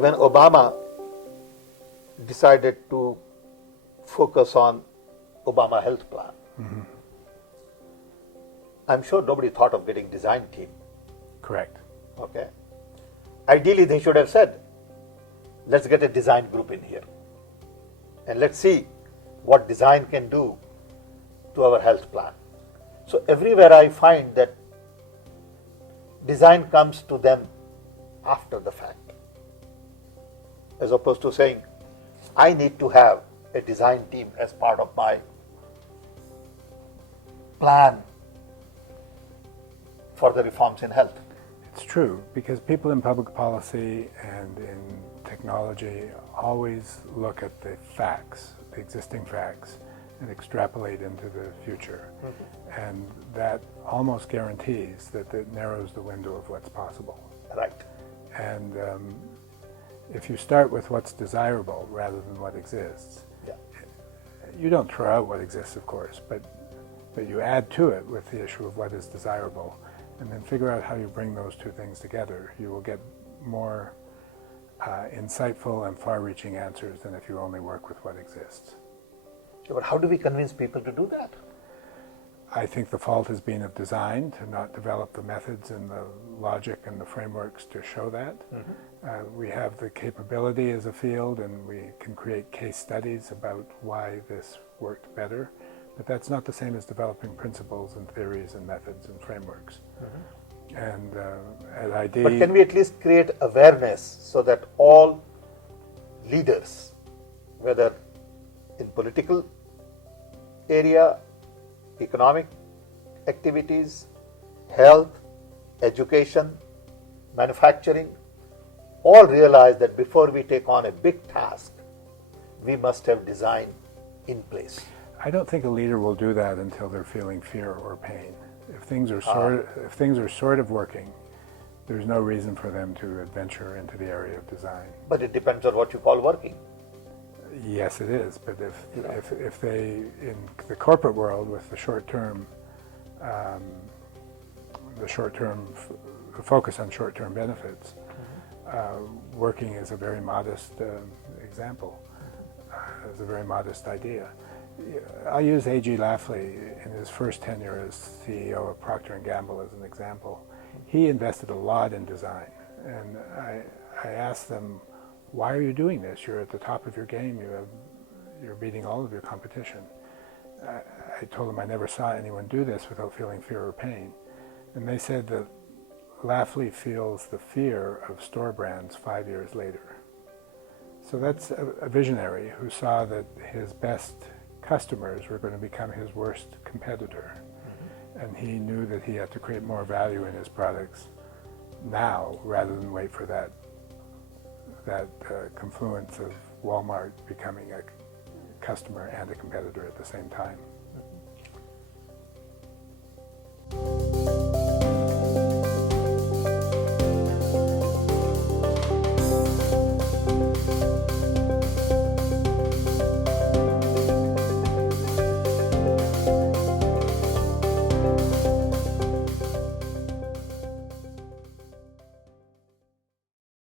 when Obama decided to focus on Obama Health Plan, I'm sure nobody thought of getting design team. Correct. Okay. Ideally, they should have said, let's get a design group in here and let's see what design can do to our health plan. So everywhere I find that design comes to them after the fact, as opposed to saying, I need to have a design team as part of my plan for the reforms in health. It's true, because people in public policy and in technology always look at the facts, the existing facts, and extrapolate into the future. And that almost guarantees that it narrows the window of what's possible. Right. And if you start with what's desirable rather than what exists, you don't throw out what exists, of course, but you add to it with the issue of what is desirable, and then figure out how you bring those two things together. You will get more insightful and far-reaching answers than if you only work with what exists. But how do we convince people to do that? I think the fault has been of design, to not develop the methods and the logic and the frameworks to show that. We have the capability as a field, and we can create case studies about why this worked better, but that's not the same as developing principles and theories and methods and frameworks. And at ID... But can we at least create awareness so that all leaders, whether in political area, economic activities, health, education, manufacturing, all realize that before we take on a big task, we must have design in place? I don't think a leader will do that until they're feeling fear or pain. If things are sort of working, there's no reason for them to adventure into the area of design. But it depends on what you call working. Yes, it is. But if they, in the corporate world, with the short-term, the focus on short-term benefits, working is a very modest example. It's a very modest idea. I'll use A.G. Lafley in his first tenure as CEO of Procter & Gamble as an example. He invested a lot in design, and I asked them, why are you doing this? You're at the top of your game. You're beating all of your competition. I told them I never saw anyone do this without feeling fear or pain. And they said that Lafley feels the fear of store brands 5 years later. So that's a visionary who saw that his best customers were going to become his worst competitor. And he knew that he had to create more value in his products now rather than wait for that confluence of Walmart becoming a customer and a competitor at the same time.